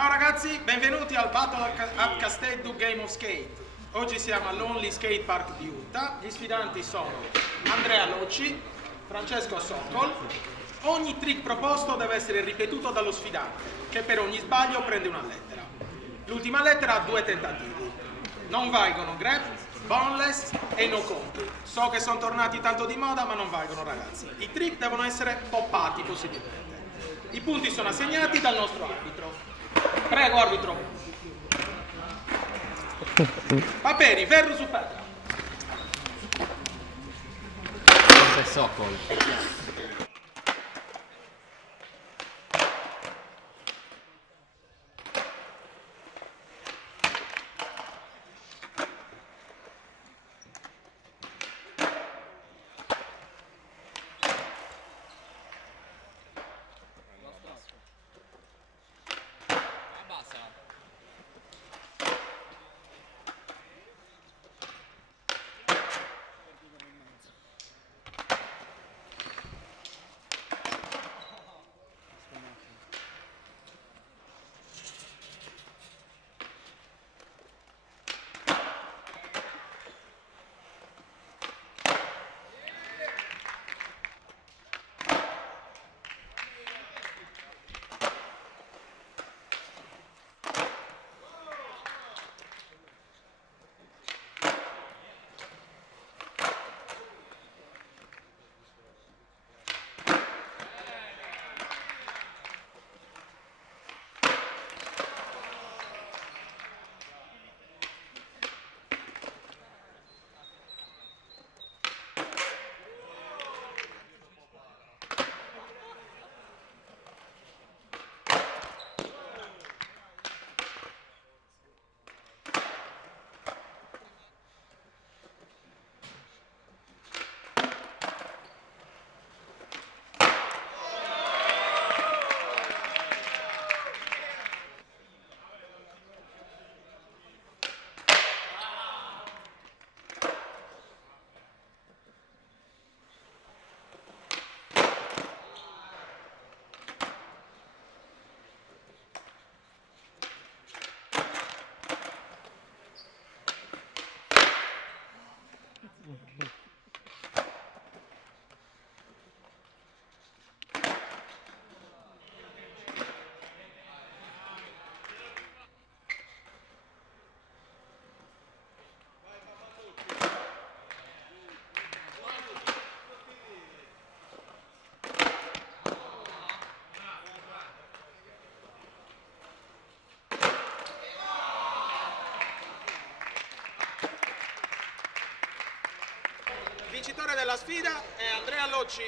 Ciao ragazzi, benvenuti al Battle at Castello Game of Skate. Oggi siamo all'Only Skate Park di Utah. Gli sfidanti sono Andrea Locci, Francesco Sokol. Ogni trick proposto deve essere ripetuto dallo sfidante, che per ogni sbaglio prende una lettera. L'ultima lettera ha 2 tentativi. Non valgono grab, boneless e no conti. So che sono tornati tanto di moda, ma non valgono ragazzi. I trick devono essere poppati possibilmente. I punti sono assegnati dal nostro arbitro. Prego, arbitro. Paperi, ferro su ferro. Sokol. Il vincitore della sfida è Andrea Locci.